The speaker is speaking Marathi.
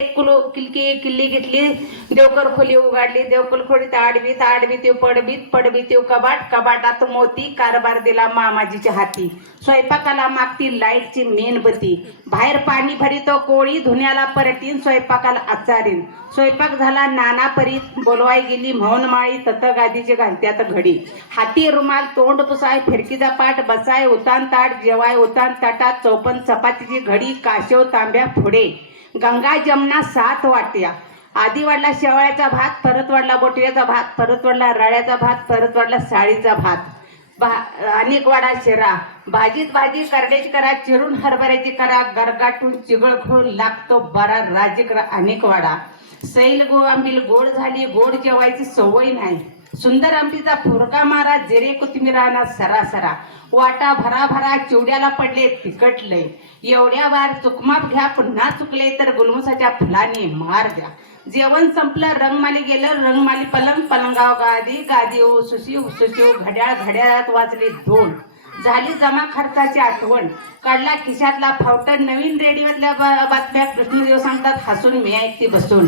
किल्ली घेतली, देवकर खोली उघडली, देवकर खोलीत आडवीत आडवीत येऊ पडबीत पडबीत येऊ कबाट, कबाटात मोती, कारभार दिला मामाजीच्या हाती. स्वयंपाकाला मागती लाईटची मेणबत्ती, बाहेर पाणी भरितो कोळी, धुण्याला परटीन, स्वयंपाकाला आचारीन. स्वयंपाक झाला नाना परीत, बोलवाय गेली मौनमाळी, तत गादीचे घालत्यात घडी. हाती रुमाल, तोंड पुसाय, फिरकीचा पाठ, बसाय उतान ताट, जेवाय उतान ताटात, चौपन चपातीची घडी, काशव तांब्या पुढे. गंगा जमना 7 वाट्या. आधी वाढला शेवाळ्याचा भात, परत वाढला बोटव्याचा भात, परत वाढला राळ्याचा भात, परत वाढला साळीचा भात. अनेक वाडा शिरा, भाजीत भाजी करड्याची करा, चिरून हरभऱ्याची करा, गरगाटून चिगळखोर लागतो बरा राजी करा. अनेक वाडा सैल आंबील गोड झाली, गोड जेवायची सवय नाही. सुंदर आंबीचा फुरका मारा, जिरे कोथिंबीराना सरासरा. वाटा भरा भरा, चिवड्याला पडले तिकटले. एवढ्या वार चुकमाप घ्या, पुन्हा चुकले तर गुलमुसाच्या फुलाने मार द्या. जेवण संपलं, रंगमाली गेलं, रंगमाली पलंग, पलंगाव गादी, गादी उसुशी उसुशी, घड्याळ घड्याळात वाजले 2. झाली जमा खर्चाची आठवण, काढला खिशातला फावटन, नवीन रेडिओतल्या बातम्या कृष्णदेव सांगतात हसून मी ऐकते बसून.